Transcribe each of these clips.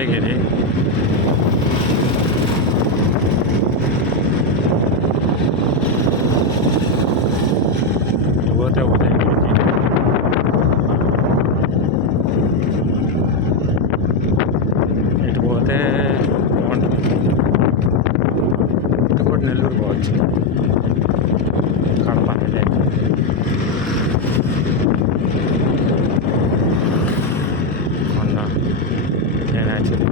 ఉదయగిరి. పోతే ఉదయగిరికి ఇటు పోతే ఇటు కూడా నెల్లూరు పోవచ్చు. కడప మొన్న నేను యాక్చువల్లీ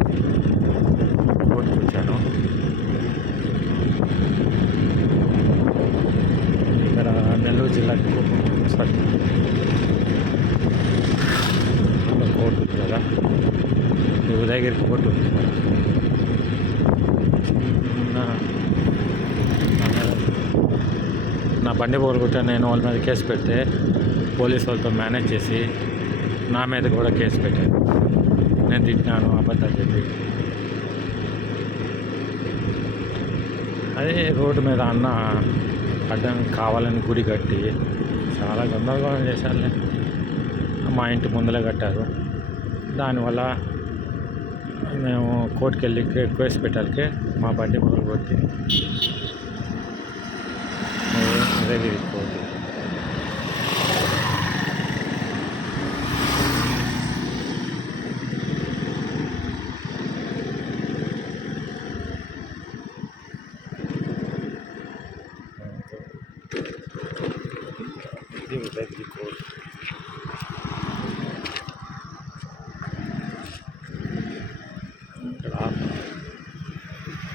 కోర్టుకు వచ్చాను. ఇక్కడ నెల్లూరు జిల్లాకి కోర్టు ఉంది కదా, ఈ ఉదయగిరి కోర్టు ఉంది కదా. నా బండి పోగొట్ట నేను వాళ్ళ మీద కేసు పెడితే పోలీసు వాళ్ళతో మేనేజ్ చేసి నా మీద కూడా కేసు పెట్టాను. నేను తిట్టినాను అబద్ధాలు చెప్పి. అదే రోడ్డు మీద అన్న అడ్డం కావాలని గుడి కట్టి చాలా గందరగోళం చేశారులే. మా ఇంటి ముందలే కట్టారు. దానివల్ల మేము కోర్టుకు వెళ్ళి కేసు పెట్టాలికే మా బండి మొదలు కొట్టి ఉదయగిరి కోర్టు. ఇది ఉదయగిరి కోర్టు.